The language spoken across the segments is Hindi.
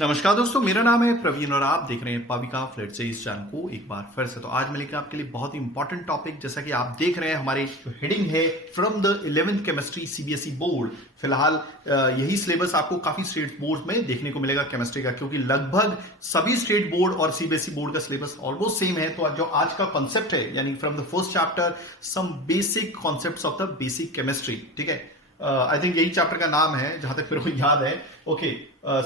नमस्कार दोस्तों, मेरा नाम है प्रवीण और आप देख रहे हैं पाविका फ्लेट से इस चैनल को एक बार फिर से। तो आज मैं लेकर आपके लिए बहुत ही इंपॉर्टेंट टॉपिक, जैसा कि आप देख रहे हैं हमारे जो हेडिंग है from the 11th chemistry CBSE board. फिलहाल यही सिलेबस आपको काफी स्टेट बोर्ड में देखने को मिलेगा केमिस्ट्री का, क्योंकि लगभग सभी स्टेट बोर्ड और सीबीएसई बोर्ड का सिलेबस ऑलमोस्ट सेम है। तो जो आज का कॉन्सेप्ट है, यानी from the first chapter some basic concepts of the basic chemistry, ठीक है। आई थिंक यही चैप्टर का नाम है जहां तक मेरे को याद है। Okay,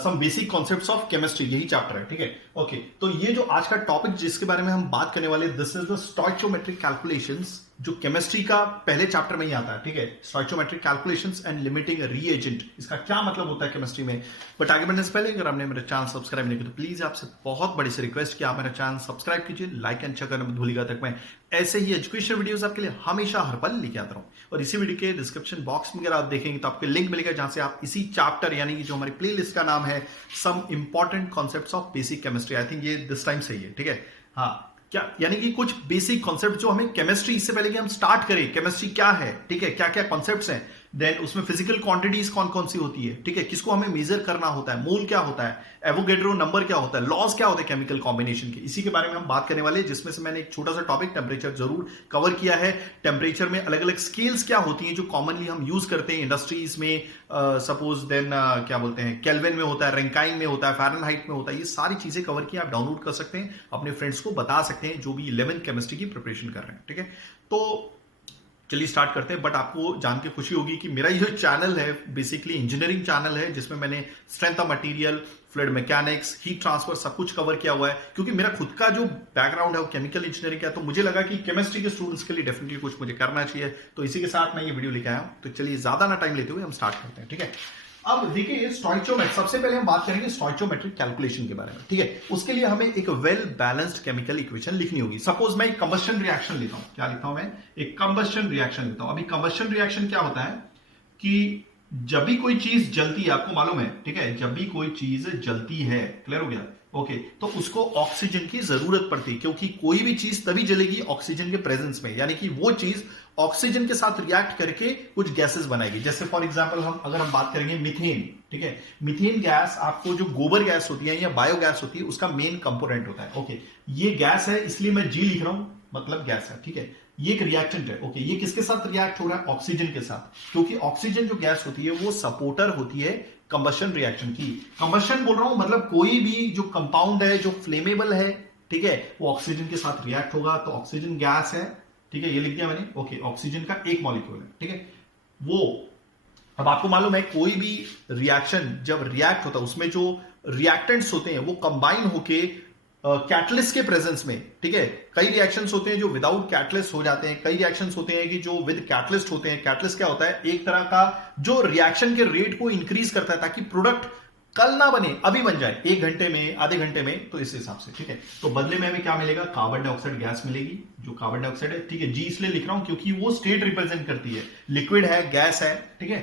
some basic concepts of chemistry, यही चैप्टर है, ठीक है। ओके, तो ये जो आज का टॉपिक जिसके बारे में हम बात करने वाले, दिस इज द स्टोइचियोमेट्रिक कैलकुलेशंस, जो केमिस्ट्री का पहले चैप्टर में ही आता है, ठीक है। स्टोइचियोमेट्रिक कैलकुलेशंस एंड लिमिटिंग रीएजेंट, इसका क्या मतलब होता है केमिस्ट्री में। बट आगे बढ़ने से पहले अगर आपने मेरा चैनल सब्सक्राइब नहीं किया तो प्लीज आपसे बहुत बड़ी सी रिक्वेस्ट कि आप मेरा चैनल सब्सक्राइब कीजिए, लाइक एंड शेयर करना मत भूलिएगा। तक मैं ऐसे ही एजुकेशनल वीडियोस आपके लिए हमेशा हर पल लेके आता रहूं। और इसी वीडियो के डिस्क्रिप्शन बॉक्स में अगर आप देखेंगे तो आपको लिंक मिलेगा जहां से आप इसी चैप्टर, यानी कि जो हमारी प्लेलिस्ट का नाम है some important concepts of basic chemistry, I think ये दिस टाइम सही है, ठीक है। हाँ, क्या यानी कि कुछ बेसिक कॉन्सेप्ट जो हमें केमिस्ट्री, इससे पहले कि हम स्टार्ट करें केमिस्ट्री क्या है, ठीक है, क्या क्या कॉन्सेप्ट्स हैं, देन उसमें फिजिकल क्वांटिटीज कौन कौन सी होती है, ठीक है, किसको हमें मेजर करना होता है, मोल क्या होता है, एवोगैड्रो नंबर क्या होता है, लॉज क्या होते हैं केमिकल कॉम्बिनेशन के, इसी के बारे में हम बात करने वाले हैं। जिसमें से मैंने एक छोटा सा टॉपिक टेम्परेचर जरूर कवर किया है। टेम्परेचर में अलग अलग स्केल्स क्या होती हैं जो कॉमनली हम यूज करते हैं इंडस्ट्रीज में, सपोज देन क्या बोलते हैं, केल्विन में होता है, रैंकाइन में होता है, फ़ारेनहाइट में होता है, ये सारी चीजें कवर की आप डाउनलोड कर सकते हैं, अपने फ्रेंड्स को बता सकते हैं जो भी 11th केमिस्ट्री की प्रिपरेशन कर रहे हैं, ठीक है। तो चलिए स्टार्ट करते हैं। बट आपको जान के खुशी होगी कि मेरा ये चैनल है बेसिकली इंजीनियरिंग चैनल है, जिसमें मैंने strength of material, fluid mechanics, heat transfer सब कुछ कवर किया हुआ है। क्योंकि मेरा खुद का जो बैकग्राउंड है वो केमिकल इंजीनियरिंग का है, तो मुझे लगा कि केमिस्ट्री के स्टूडेंट्स के लिए डेफिनेटली कुछ मुझे करना चाहिए। तो इसी के साथ मैं ये वीडियो लेके आया हूं। तो चलिए ज्यादा ना टाइम लेते हुए हम स्टार्ट करते हैं, ठीक है। अब देखिए स्टोइचियोमेट्रिक, सबसे पहले हम बात करेंगे स्टोइचियोमेट्रिक कैलकुलेशन के बारे में, ठीक है। उसके लिए हमें एक वेल बैलेंस्ड केमिकल इक्वेशन लिखनी होगी। सपोज मैं एक कंबस्शन रिएक्शन लेता हूं, क्या लिखता हूं मैं, एक कंबस्शन रिएक्शन लेता हूं। अभी कंबस्शन रिएक्शन क्या होता है कि जब भी कोई चीज जलती है, आपको मालूम है, ठीक है, जब भी कोई चीज जलती है, क्लियर हो गया, ओके, तो उसको ऑक्सीजन की जरूरत पड़ती है, क्योंकि कोई भी चीज तभी जलेगी ऑक्सीजन के प्रेजेंस में, यानी कि वो चीज ऑक्सीजन के साथ रिएक्ट करके कुछ गैसेस बनाएगी। जैसे फॉर एग्जांपल अगर हम बात करेंगे मीथेन, ठीक है, मीथेन गैस आपको जो गोबर गैस होती है या बायो गैस होती है उसका मेन कंपोनेंट होता है। ओके, ये गैस है इसलिए मैं जी लिख रहा हूं, मतलब गैस है, ठीक है। ये एक रिएक्टेंट है, ओके, ये किसके साथ रिएक्ट हो रहा है, ऑक्सीजन के साथ, क्योंकि ऑक्सीजन जो गैस होती है वो सपोर्टर होती है कंबशन रिएक्शन की। कंबशन बोल रहा हूं मतलब कोई भी जो कंपाउंड है जो फ्लेमेबल है, ठीक है, वो ऑक्सीजन के साथ रिएक्ट होगा। तो ऑक्सीजन गैस है, ठीक है, ये लिख दिया मैंने, ओके, ऑक्सीजन का एक मॉलिक्यूल है, ठीक है। वो अब आपको मालूम है कोई भी रिएक्शन जब रिएक्ट होता है उसमें जो रिएक्टेंट्स होते हैं वो कंबाइन होके कैटलिस्ट के प्रेजेंस में, ठीक है, कई रिएक्शंस होते हैं जो विदाउट कैटलिस्ट हो जाते हैं, कई रिएक्शंस होते हैं कि जो विद कैटलिस्ट होते हैं। कैटलिस्ट क्या होता है, एक तरह का जो रिएक्शन के रेट को इंक्रीज करता है ताकि प्रोडक्ट कल ना बने, अभी बन जाए, 1 घंटे में, आधे घंटे में, तो इस हिसाब से, ठीक है। तो बदले में हमें क्या मिलेगा, कार्बन डाइऑक्साइड गैस मिलेगी, जो कार्बन डाइऑक्साइड है, ठीक है, जी इसलिए लिख रहा हूं क्योंकि वो स्टेट रिप्रेजेंट करती है, लिक्विड है, गैस है, ठीक है,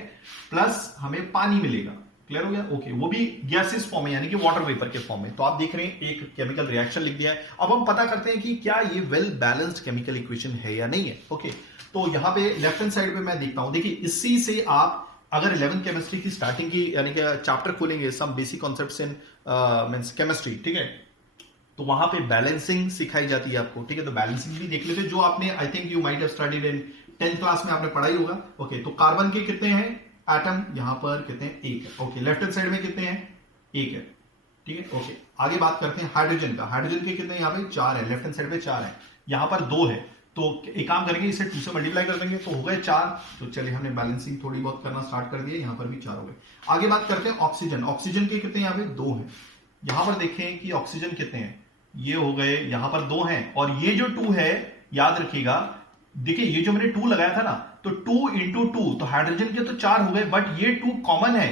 प्लस हमें पानी मिलेगा, क्लियर हो गया, ओके, वो भी गैसेस फॉर्म में, यानी कि वाटर वेपर के फॉर्म में। तो आप देख रहे हैं एक केमिकल रिएक्शन लिख दिया है। अब हम पता करते हैं कि क्या ये वेल बैलेंस्ड केमिकल इक्वेशन है या नहीं है, ओके। तो यहां पे लेफ्ट हैंड साइड पे मैं देखता हूं, देखिए इसी से आप अगर 11th केमिस्ट्री की स्टार्टिंग की, यानी कि चैप्टर खोलेंगे some basic concepts in means chemistry, ठीक है, तो वहां पे बैलेंसिंग सिखाई जाती है आपको, ठीक है। तो बैलेंसिंग भी देख लेते, जो आपने I think you might have studied in 10th class में आपने पढ़ाई होगा, ओके। तो कार्बन के कितने हैं एटम, यहां पर कितने हैं, 1 है, ओके। लेफ्ट हैंड साइड में कितने हैं, 1 है, ठीक है, ओके। आगे बात करते हैं हाइड्रोजन का, हाइड्रोजन के कितने यहाँ पे 4 है, लेफ्ट हैंड साइड पे 4 है, यहां पर 2 है। तो एक काम करेंगे, इसे 2 से मल्टीप्लाई कर देंगे तो हो गए 4। तो चलिए हमने बैलेंसिंग थोड़ी बहुत करना स्टार्ट कर दिया, यहां पर भी 4 हो गए। आगे बात करते हैं ऑक्सीजन, ऑक्सीजन के कितने यहाँ पे 2 है, यहां पर देखें कि ऑक्सीजन कितने हैं, ये हो गए, यहां पर 2 हैं, और ये जो 2 है याद रखिएगा, देखिए ये जो मैंने 2 लगाया था ना, तो 2 इंटू 2, तो हाइड्रोजन के तो 4 हो गए, बट ये 2 कॉमन है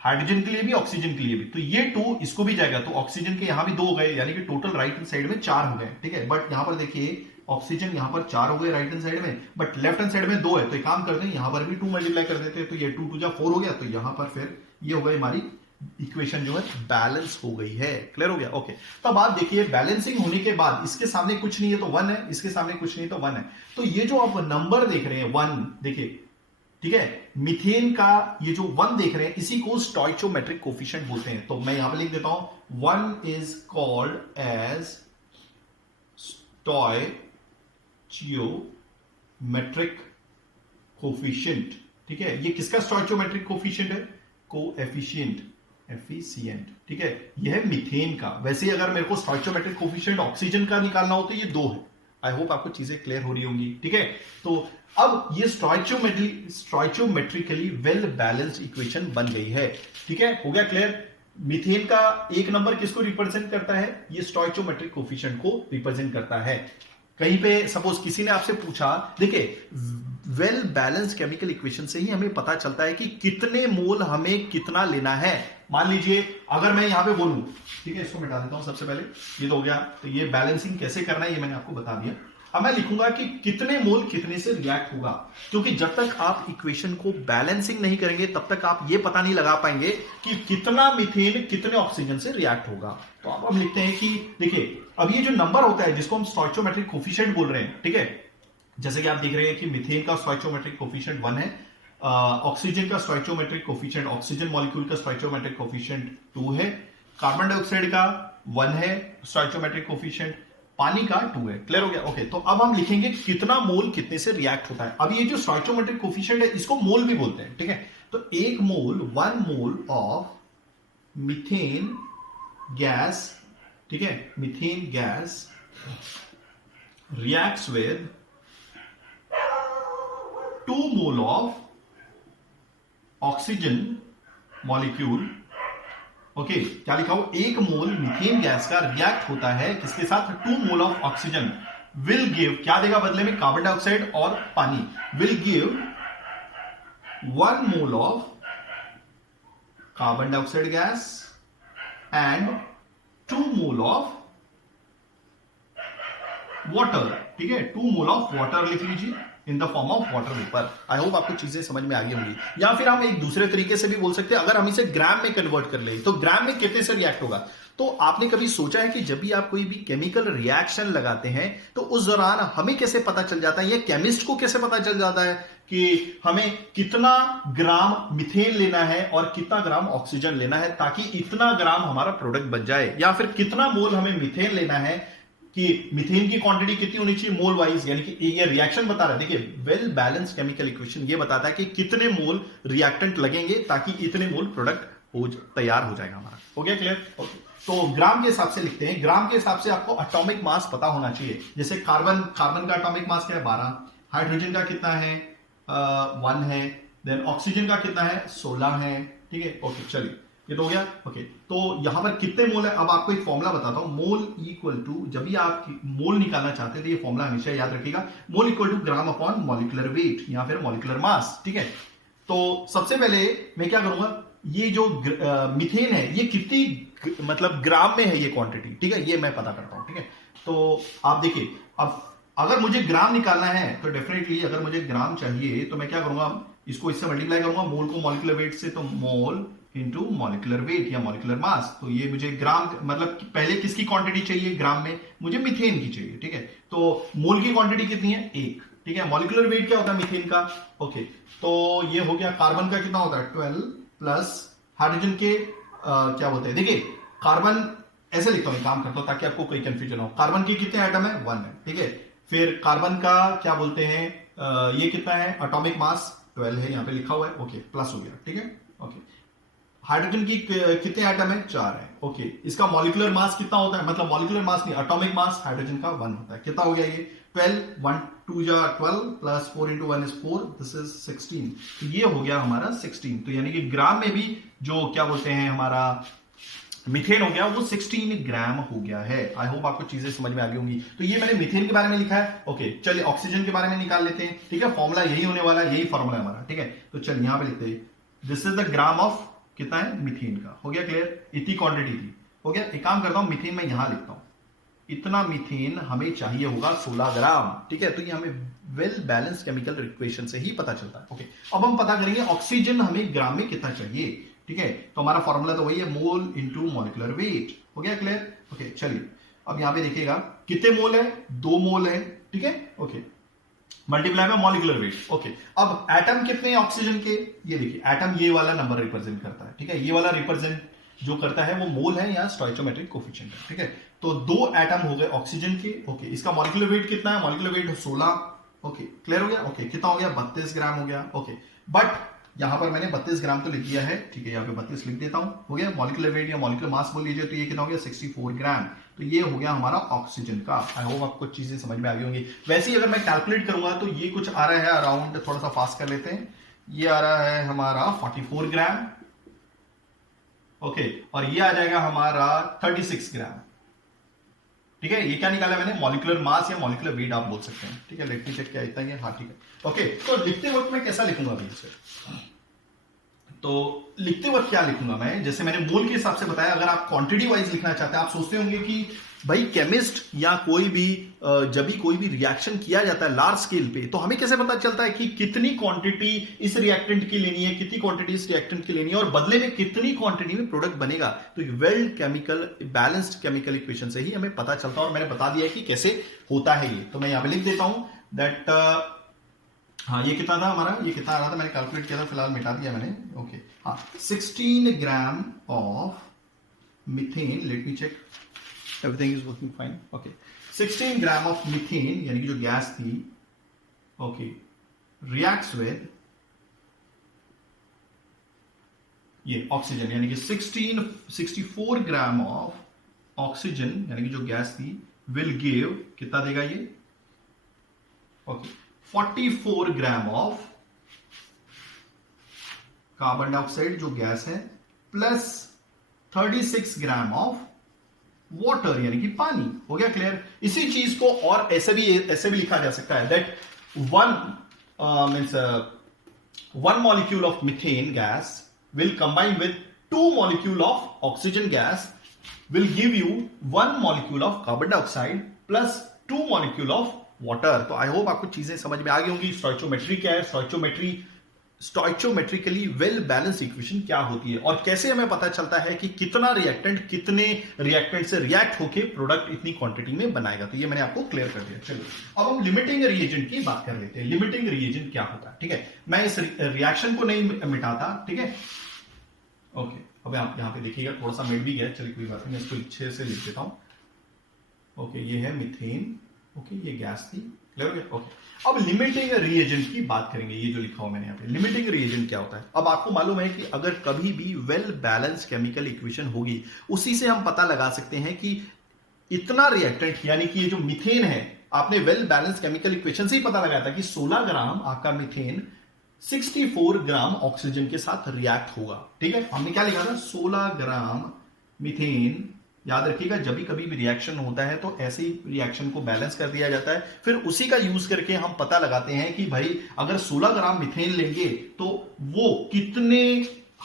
हाइड्रोजन के लिए भी ऑक्सीजन के लिए भी, तो ये 2 इसको भी जाएगा, तो ऑक्सीजन के यहां भी 2 हो गए, यानी कि टोटल राइट हैंड साइड में 4 हो गए, ठीक है। बट यहां पर देखिए ऑक्सीजन यहां पर 4 हो गए राइट हैंड साइड में, बट लेफ्ट हैंड साइड में 2 है। तो एक काम करते हैं, यहां पर भी 2 मल्टीप्लाई कर देते हैं, तो ये 2 2 4 हो गया, तो यहां पर फिर ये हो गई हमारी इक्वेशन जो है बैलेंस हो गई है, क्लियर हो गया, ओके। तो अब आप देखिए बैलेंसिंग होने के बाद इसके सामने कुछ नहीं है तो 1 है, इसके सामने कुछ नहीं तो 1 है। तो ये जो आप नंबर देख रहे हैं 1, देखिए, ठीक है, मीथेन का ये जो 1 देख रहे हैं इसी को स्टोइचियोमेट्रिक कोफिशिएंट बोलते हैं। तो मैं यहां पे लिख देता हूं 1 इज कॉल्ड एज स्टोइचियोमेट्रिक कोफिशिएंट। ठीक है, ये किसका स्टोइचियोमेट्रिक कोफिशिएंट है? Coefficient, efficient. ठीक है, यह है मीथेन का। वैसे अगर मेरे को स्टोइचियोमेट्रिक कोफिशिएंट ऑक्सीजन का निकालना हो तो ये 2 है। आई होप आपको चीजें क्लियर हो रही होंगी। ठीक है, तो अब ये स्टोइचियोमेट्रिकली वेल बैलेंस्ड इक्वेशन बन गई है। ठीक है, हो गया क्लियर? मीथेन का 1 नंबर किसको रिप्रेजेंट करता है? ये स्टोइचियोमेट्रिक कोफिशिएंट को रिप्रेजेंट करता है। कहीं पे सपोज किसी ने आपसे पूछा, देखिए वेल बैलेंस केमिकल इक्वेशन से ही हमें पता चलता है कि कितने मोल हमें कितना लेना है। मान लीजिए अगर मैं यहां पे बोलूं, ठीक है, इसको मिटा देता हूं सबसे पहले, ये तो हो गया। तो ये बैलेंसिंग कैसे करना है ये मैंने आपको बता दिया। अब मैं लिखूंगा कि कितने मोल कितने से रिएक्ट होगा, क्योंकि जब तक आप इक्वेशन को बैलेंसिंग नहीं करेंगे तब तक आप ये पता नहीं लगा पाएंगे कि कितना मीथेन कितने ऑक्सीजन से रिएक्ट होगा। तो अब हम लिखते हैं कि देखिए अब ये जो नंबर होता है जिसको हम स्टोइचियोमेट्रिक कोफिशिएंट बोल रहे हैं, ठीक है, जैसे कि आप देख रहे हैं कि मीथेन का स्टोइचियोमेट्रिक कोफिशिएंट 1 है, ऑक्सीजन का स्टोइचियोमेट्रिक कोफिशिएंट, ऑक्सीजन मॉलिक्यूल का स्टोइचियोमेट्रिक कोफिशिएंट 2 है, कार्बन डाइऑक्साइड का 1 है स्टोइचियोमेट्रिक कोफिशिएंट, पानी का 2 है। क्लियर हो गया? ओके, तो अब हम लिखेंगे कितना मोल कितने से रिएक्ट होता है। अब ये जो स्टोइचियोमेट्रिक कोफिशिएंट है इसको मोल भी बोलते हैं। ठीक है, तो 1 मोल ऑफ मीथेन गैस, ठीक है, methane gas reacts with 2 mole of oxygen molecule. Okay, क्या लिखा हो? 1 मोल मीथेन गैस का रिएक्ट होता है किसके साथ? 2 mole of oxygen will give, क्या देगा बदले में? कार्बन डाइऑक्साइड और पानी। Will give 1 mole of carbon dioxide gas and 2 mole of water. ठीक है, 2 मोल ऑफ वाटर लिख लीजिए in the form of water vapour. I hope आपको चीजें समझ में आ गई होंगी। या फिर हम एक दूसरे तरीके से भी बोल सकते हैं, अगर हम इसे ग्राम में कन्वर्ट कर ले तो ग्राम में कितने से रिएक्ट होगा। तो आपने कभी सोचा है कि जब भी आप कोई भी केमिकल रिएक्शन लगाते हैं तो उस दौरान हमें कैसे पता चल जाता है, या केमिस्ट को कैसे पता चल जाता है कि हमें कितना ग्राम मीथेन लेना है और कितना ग्राम ऑक्सीजन लेना है ताकि इतना ग्राम हमारा प्रोडक्ट बन जाए, या फिर कितना मोल हमें मीथेन लेना है कि मीथेन की क्वांटिटी कितनी होनी चाहिए मोल वाइज, यानी कि ये रिएक्शन बता रहा है। देखिए वेल बैलेंस केमिकल इक्वेशन ये बताता है कि कितने मोल रिएक्टेंट लगेंगे ताकि इतने मोल प्रोडक्ट तैयार हो जाएगा हमारा। हो गया क्लियर? ओके, तो ग्राम के हिसाब से लिखते हैं। ग्राम के हिसाब से आपको एटॉमिक मास पता होना चाहिए। जैसे कार्बन का एटॉमिक मास क्या है? 12। हाइड्रोजन का कितना है? 1 है। देन ऑक्सीजन का कितना है? 16 है। ठीक है, ओके, चलिए ये तो हो गया। ओके, तो यहां पर कितने मोल है? अब आपको एक फॉर्मूला बताता हूं। मोल इक्वल टू, जब भी आप मोल निकालना चाहते हैं तो ये फॉर्मूला हमेशा याद रखिएगा। Mole equal to gram upon molecular weight या फिर मॉलिक्यूलर मास। ठीक है, तो सबसे पहले मैं क्या करूंगा, ये जो मीथेन है ये कितनी मतलब ग्राम में है ये क्वांटिटी, ठीक है, ये मैं पता करता हूं। ठीक है, तो आप देखिए अब अगर मुझे ग्राम निकालना है तो डेफिनेटली अगर मुझे ग्राम चाहिए तो मैं क्या करूंगा, इसको इससे मल्टीप्लाई करूंगा मोल को मॉलिक्यूलर वेट से, तो मोल इंटू मॉलिक्यूलर वेट या मॉलिक्यूलर मास। तो ये मुझे ग्राम मतलब पहले किसकी क्वांटिटी चाहिए ग्राम में? मुझे मीथेन की चाहिए। ठीक है, तो मोल की क्वांटिटी कितनी है? 1। ठीक है, मॉलिक्यूलर वेट क्या होता है मीथेन का? ओके, तो ये हो गया। कार्बन का कितना होता है? 12 प्लस हाइड्रोजन के क्या बोलते हैं, देखिए कार्बन ऐसे लिखता हूं, काम करता हूं ताकि आपको कोई कंफ्यूजन हो। कार्बन के कितने आइटम है? 1 है। ठीक है, फिर कार्बन का क्या बोलते हैं, ये कितना है? एटॉमिक मास 12 है, यहां पे लिखा हुआ है। ओके, प्लस हो गया। ठीक है, ओके, हाइड्रोजन की कितने आइटम है? 4 है। ओके, इसका मॉलिक्यूलर मास कितना होता है? मतलब मॉलिक्यूलर मास नहीं, एटॉमिक मास हाइड्रोजन का 1 होता है। कितना हो गया ये? 12, 1 2 जा 12 plus 4 into 1 is 4, this is 16। तो ये हो गया हमारा 16। तो यानी कि ग्राम में भी जो क्या बोलते हैं हमारा मीथेन हो गया वो 16 ग्राम हो गया है। आई होप आपको चीजें समझ में आ गई होंगी। तो ये मैंने मीथेन के बारे में लिखा है। ओके, चलिए ऑक्सीजन के बारे में निकाल लेते हैं। ठीक है, फॉर्मूला यही होने वाला है, यही फॉर्मूला है हमारा। ठीक है, तो चलिए यहां पे लिखते हैं, this is the gram of कितना है? मीथेन का। हो गया क्लियर? इतनी क्वांटिटी थी। हो गया, एक काम करता हूं, मीथेन में यहां लिखता हूं, इतना मीथेन हमें चाहिए होगा 16 ग्राम। ठीक है, तो ये हमें वेल बैलेंस केमिकल इक्वेशन से ही पता चलता है। ओके, अब हम पता करेंगे ऑक्सीजन हमें ग्राम में कितना चाहिए। ठीक है, तो हमारा फॉर्मूला तो वही है, मोल इंटू मॉलिक्यूलर वेट। हो गया क्लियर? ओके, चलिए अब यहां पे देखिएगा कितने मोल है? 2 मोल है। ठीक है, ओके, मल्टीप्लाई में मॉलिक्यूलर वेट। ओके, अब एटम कितने ऑक्सीजन के, ये देखिए एटम ये वाला नंबर रिप्रेजेंट करता है, ठीक है, ये वाला रिप्रेजेंट जो करता है वो मोल है या स्टोइचोमेट्रिक कोफिशिएंट है, ठीक है। तो 2 एटम हो गए ऑक्सीजन के। ओके, इसका मॉलिक्यूलर वेट कितना है, मॉलिक्यूलर वेट 16। ओके, क्लियर हो गया। ओके, कितना हो गया, 32 ग्राम हो गया। ओके, बट यहां पर मैंने 32 ग्राम तो लिख दिया है, ठीक है, यहाँ पे 32 लिख देता हूं, हो गया। मॉलिक्यूलर वेट या मॉलिक्यूलर मास बोल लीजिए, तो ये कितना हो गया, 64 ग्राम। तो ये हो गया हमारा ऑक्सीजन का। आई होप आपको चीजें समझ में आ गई होंगी। वैसे ही अगर मैं कैलकुलेट करूंगा तो ये कुछ आ रहा है अराउंड, थोड़ा सा फास्ट कर लेते हैं, ये आ रहा है हमारा 44 ग्राम। ओके, और ये आ जाएगा हमारा 36 ग्राम, ठीक है। ये क्या निकाला मैंने, मॉलिक्यूलर मास या मॉलिक्यूलर वेट आप बोल सकते हैं, ठीक है। लेट मी चेक, क्या इतना ही है, हाँ ठीक है। ओके, तो लिखते वक्त मैं कैसा लिखूंगा अभी इसे, तो लिखते वक्त क्या लिखूंगा मैं, जैसे मैंने मोल के हिसाब से बताया। अगर आप क्वांटिटी वाइज लिखना चाहते हैं, आप सोचते होंगे कि भाई केमिस्ट या कोई भी जब भी कोई भी रिएक्शन किया जाता है लार्ज स्केल पे, तो हमें कैसे पता चलता है कि कितनी क्वांटिटी इस रिएक्टेंट की लेनी है, कितनी क्वांटिटी इस रिएक्टेंट की लेनी है, और बदले में कितनी क्वांटिटी में प्रोडक्ट बनेगा। तो well chemical balanced chemical equation से ही हमें पता चलता है, और मैंने बता दिया कि कैसे होता है ये। तो मैं यहां पे लिख देता हूं दैट, हाँ ये कितना था हमारा, ये कितना आ रहा था, मैंने कैलकुलेट किया था, फिलहाल मिटा दिया मैंने। ओके, हाँ 16 gram of methane, let me check, everything is working fine. Okay, 16 gram of methane यानी कि जो गैस थी, ओके, रिएक्ट्स विद ये ऑक्सीजन, यानी कि 64 ग्राम ऑफ ऑक्सीजन यानी कि जो गैस थी, विल गिव, कितना देगा ये, okay, 44 gram of carbon dioxide जो गैस है, प्लस 36 ग्राम ऑफ वाटर यानी कि पानी। हो गया क्लियर। इसी चीज को और ऐसे भी लिखा जा सकता है that one molecule of methane gas will combine with 2 molecule of oxygen gas will give you 1 molecule of carbon dioxide plus 2 molecule of water. तो आई होप आपको चीजें समझ में आ गई होंगी। स्टोइचोमेट्री क्या है, स्टोइचोमेट्रिकली वेल बैलेंस इक्वेशन क्या होती है, और कैसे हमें पता चलता है कि कितना रिएक्टेंट कितने रिएक्टेंट से रिएक्ट होके प्रोडक्ट इतनी क्वांटिटी में बनाएगा। तो ये मैंने आपको क्लियर कर दिया। चलो अब हम लिमिटिंग रिएजेंट की बात कर लेते हैं। लिमिटिंग रिएजेंट क्या होता है, ठीक है। मैं इस रिएक्शन को नहीं मिटाता, ठीक है। ओके, अब आप यहां पे देखिएगा थोड़ा सा मिट भी गया, चलिए कोई बात नहीं, मैं इसको अच्छे से लिख देता हूं। ओके, ये है मीथेन, ओके, ये गैस थी, क्लियर हो गया। ओके, अब लिमिटिंग रिएजेंट की बात करेंगे। ये जो लिखा हुआ मैंने यहाँ पे, लिमिटिंग रिएजेंट क्या होता है। अब आपको मालूम है कि अगर कभी भी वेल बैलेंस केमिकल इक्वेशन होगी, उसी से हम पता लगा सकते हैं कि इतना रिएक्टेंट, यानी कि ये जो मीथेन है, आपने वेल बैलेंस केमिकल इक्वेशन से ही पता लगाया था कि 16 ग्राम आपका मीथेन 64 ग्राम ऑक्सीजन के साथ रिएक्ट होगा, ठीक है। हमने क्या लिखा था, 16 ग्राम मीथेन। याद रखिएगा, जब भी कभी भी रिएक्शन होता है तो ऐसे ही रिएक्शन को बैलेंस कर दिया जाता है, फिर उसी का यूज करके हम पता लगाते हैं कि भाई अगर 16 ग्राम मीथेन लेंगे तो वो कितने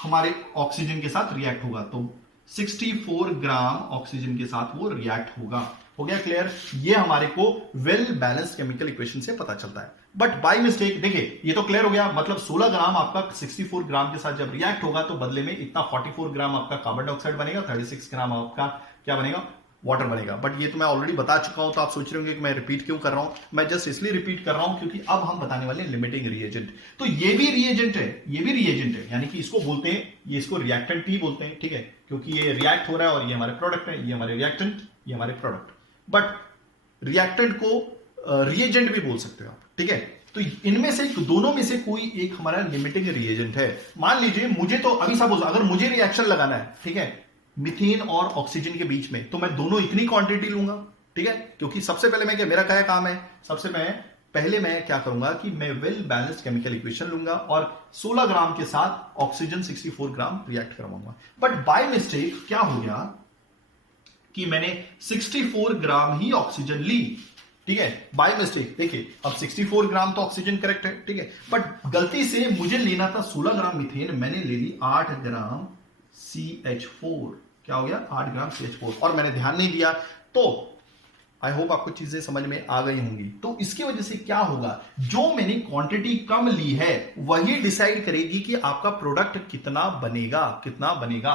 हमारे ऑक्सीजन के साथ रिएक्ट होगा। तो 64 ग्राम ऑक्सीजन के साथ वो रिएक्ट होगा। हो गया क्लियर। ये हमारे को वेल बैलेंस्ड केमिकल इक्वेशन से पता चलता है। बट बाय मिस्टेक, देखिए ये तो क्लियर हो गया, मतलब 16 ग्राम आपका 64 ग्राम के साथ जब रिएक्ट होगा तो बदले में इतना 44 ग्राम आपका कार्बन डाइऑक्साइड बनेगा, 36 ग्राम आपका क्या बनेगा, वाटर बनेगा। बट ये तो मैं ऑलरेडी बता चुका हूं, तो आप सोच रहे होंगे कि मैं रिपीट क्यों कर रहा हूं। मैं जस्ट इसलिए रिपीट कर रहा हूं क्योंकि अब हम बताने वाले हैं लिमिटिंग रिएजेंट। तो ये भी रिएजेंट है, ये भी रिएजेंट है, यानी कि इसको बोलते हैं, ये इसको रिएक्टेंट ही बोलते हैं, ठीक है, क्योंकि ये रिएक्ट हो रहा है और ये हमारे प्रोडक्ट है, ये हमारे रिएक्टेंट, ये हमारे प्रोडक्ट। बट रिएक्टेंट को रिएजेंट भी बोल सकते हो आप, ठीक है। तो इनमें से दोनों में से कोई एक हमारा लिमिटिंग रिएजेंट है। मान लीजिए मुझे तो अभी सपोज अगर मुझे रिएक्शन लगाना है, ठीक है, मीथेन और ऑक्सीजन के बीच में, तो मैं दोनों इतनी क्वांटिटी लूंगा, ठीक है, क्योंकि सबसे पहले मैं क्या, मेरा क्या काम है, सबसे पहले मैं क्या करूंगा कि मैं वेल बैलेंस्ड केमिकल इक्वेशन लूंगा और 16 ग्राम के साथ ऑक्सीजन 64 ग्राम रिएक्ट करवाऊंगा। बट बाय मिस्टेक क्या हो गया कि मैंने 64 ग्राम ही ऑक्सीजन ली, ठीक है, बाय मिस्टेक। देखिए अब 64 ग्राम तो ऑक्सीजन करेक्ट है, ठीक है, बट गलती से मुझे लेना था 16 ग्राम मीथेन, मैंने ले ली 8 ग्राम CH4। क्या हो गया, 8 ग्राम CH4, और मैंने ध्यान नहीं दिया। तो आई होप आपको चीजें समझ में आ गई होंगी। तो इसकी वजह से क्या होगा, जो मैंने क्वांटिटी कम ली है वही डिसाइड करेगी कि आपका प्रोडक्ट कितना बनेगा।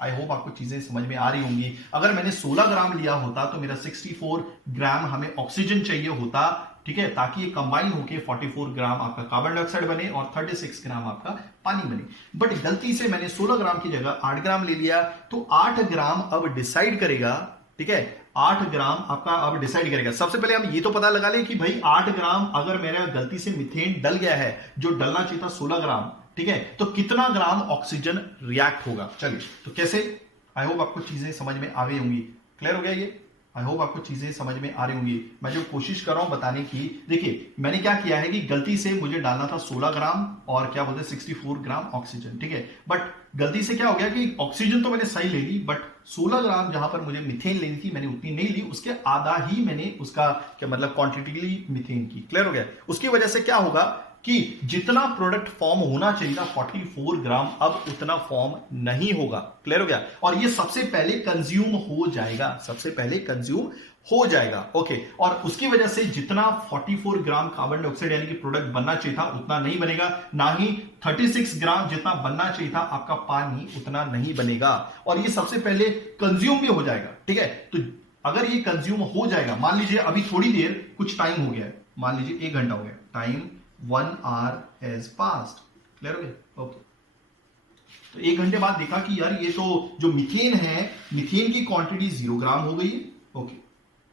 आई होप आपको चीजें समझ में आ रही होंगी। अगर मैंने 16 ग्राम लिया होता तो मेरा 64 ग्राम हमें ऑक्सीजन चाहिए होता, ठीक है, ताकि ये कंबाइन होके 44 ग्राम आपका कार्बन डाइऑक्साइड बने और 36 ग्राम आपका पानी बने। बट गलती से मैंने 16 ग्राम की जगह 8 ग्राम ले लिया, तो 8 ग्राम अब डिसाइड करेगा, ठीक है, 8 ग्राम आपका अब डिसाइड करेगा। सबसे पहले हम ये तो पता लगा लें कि भाई 8 ग्राम अगर मेरा गलती से मीथेन डल गया है, जो डलना चाहिए था 16 ग्राम, ठीक है, तो कितना ग्राम ऑक्सीजन रिएक्ट होगा। चलिए, तो कैसे, आई होप आपको चीजें समझ में आ गई होंगी। क्लियर हो गया ये? आई होप आपको चीजें समझ में आ रही होंगी। मैं जो कोशिश कर रहा हूं बताने की, देखिए मैंने क्या किया है कि गलती से मुझे डालना था 16 ग्राम और क्या बोलते हैं 64 ग्राम ऑक्सीजन, ठीक है, बट गलती से क्या हो गया कि ऑक्सीजन तो मैंने सही ले ली, बट 16 ग्राम जहां पर मुझे मिथेन लेनी थी मैंने उतनी नहीं ली, उसके आधा ही मैंने उसका क्या मतलब क्वांटिटी ली मिथेन की। क्लियर हो गया? उसकी वजह से क्या होगा कि जितना प्रोडक्ट फॉर्म होना चाहिए था 44 ग्राम, अब उतना फॉर्म नहीं होगा। क्लियर हो गया? और ये सबसे पहले कंज्यूम हो जाएगा, सबसे पहले कंज्यूम हो जाएगा। ओके, और उसकी वजह से जितना 44 ग्राम कार्बन डाइऑक्साइड यानी कि प्रोडक्ट बनना चाहिए था उतना नहीं बनेगा, ना ही 36 ग्राम जितना बनना चाहिए था आपका पानी उतना नहीं बनेगा, और ये सबसे पहले कंज्यूम भी हो जाएगा। ठीक है, तो अगर ये कंज्यूम हो जाएगा, मान लीजिए अभी थोड़ी देर कुछ टाइम हो गया है, मान लीजिए 1 घंटा हो गया, time 1 hour has passed. Clear हो गया? ओके, तो 1 घंटे बाद देखा कि यार ये तो जो मीथेन है, मीथेन की क्वांटिटी 0 ग्राम हो गई है। ओके,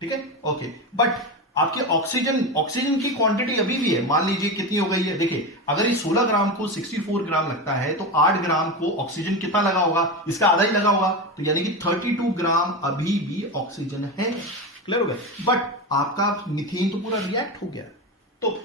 ठीक है, ओके, बट आपके ऑक्सीजन की क्वांटिटी अभी भी है, मान लीजिए कितनी हो गई है। देखिए, अगर ये 16 ग्राम को 64 ग्राम लगता है, तो 8 ग्राम को ऑक्सीजन कितना लगा होगा, इसका आधा ही लगा होगा, तो यानी कि 32 ग्राम अभी भी ऑक्सीजन है। क्लियर हो गया? बट आपका मीथेन तो पूरा रिएक्ट हो गया। तो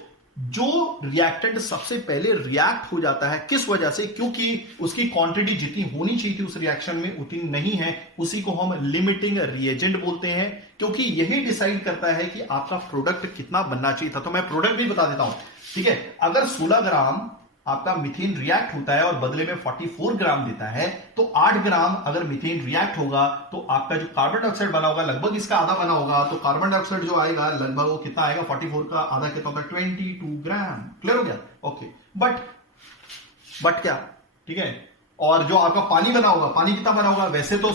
जो रिएक्टेंट सबसे पहले रिएक्ट हो जाता है, किस वजह से? क्योंकि उसकी क्वांटिटी जितनी होनी चाहिए थी उस रिएक्शन में उतनी नहीं है, उसी को हम लिमिटिंग रिएजेंट बोलते हैं, क्योंकि यही डिसाइड करता है कि आपका प्रोडक्ट कितना बनना चाहिए था। तो मैं प्रोडक्ट भी बता देता हूं, ठीक है, अगर 16 ग्राम आपका मीथेन रिएक्ट होता है और बदले में 44 ग्राम देता है, तो 8 ग्राम अगर मीथेन रिएक्ट होगा तो आपका जो कार्बन डाइऑक्साइड बना होगा लगभग इसका आधा बना होगा, तो कार्बन डाइऑक्साइड जो आएगा लगभग वो कितना आएगा, 44 का आधा कितना होगा, 22 ग्राम। क्लियर हो गया? ओके, बट क्या, ठीक है, और जो आपका पानी बना होगा, पानी कितना बना होगा, वैसे तो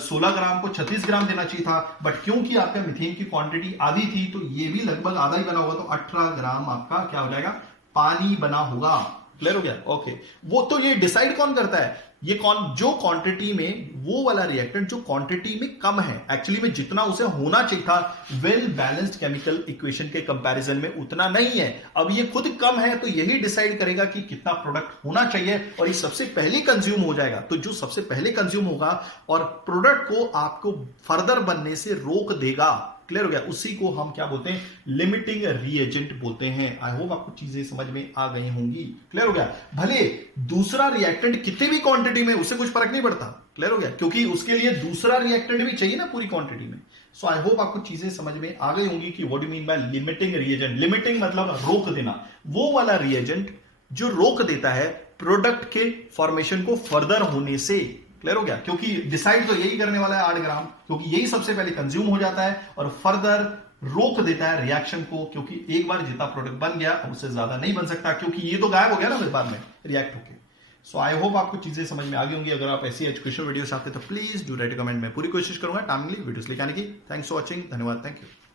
16 ग्राम को 36 ग्राम देना चाहिए था, बट क्योंकि आपका मीथेन की क्वांटिटी आधी थी तो ये भी लगभग आधा ही बना होगा, तो 18 ग्राम आपका क्या हो जाएगा, पानी बना होगा। क्लियर हो गया? ओके, वो तो ये डिसाइड कौन करता है, ये कौन, जो क्वांटिटी में वो वाला रिएक्टेंट जो क्वांटिटी में कम है, एक्चुअली में जितना उसे होना चाहिए था वेल बैलेंस्ड केमिकल इक्वेशन के कंपैरिजन में उतना नहीं है, अब ये खुद कम है, तो यही डिसाइड करेगा कि कितना प्रोडक्ट होना चाहिए, और ये सबसे पहले कंज्यूम हो जाएगा। तो जो सबसे पहले कंज्यूम होगा और प्रोडक्ट को आपको फर्दर बनने से रोक देगा, क्लियर हो गया, उसी को हम क्या बोलते हैं, लिमिटिंग रिएजेंट बोलते हैं। आई होप आपको चीजें समझ में आ गई होंगी। क्लियर हो गया? भले दूसरा रिएक्टेंट कितनी भी क्वांटिटी में, उससे कुछ फर्क नहीं पड़ता। क्लियर हो गया? क्योंकि उसके लिए दूसरा रिएक्टेंट भी चाहिए ना पूरी क्वांटिटी में। सो आई होप आपको चीजें समझ में आ गई होंगी कि what do mean by limiting reagent. Limiting मतलब रोक देना, वो वाला रिएजेंट जो रोक देता है प्रोडक्ट के फॉर्मेशन को फर्दर होने से। क्लियर हो गया? क्योंकि डिसाइड तो यही करने वाला है 8 ग्राम, क्योंकि यही सबसे पहले कंज्यूम हो जाता है और फर्दर रोक देता है रिएक्शन को, क्योंकि एक बार जितना प्रोडक्ट बन गया उससे ज्यादा नहीं बन सकता, क्योंकि ये तो गायब हो गया ना बाद में रिएक्ट होके। सो आई होप आपको चीजें समझ में आ गई होंगी। अगर आप ऐसी एजुकेशनल वीडियो चाहते हैं तो प्लीज डू राइट कमेंट, में पूरी कोशिश करूंगा टाइमली वीडियोस लेके आने की। थैंक्स फॉर वॉचिंग, धन्यवाद, थैंक यू।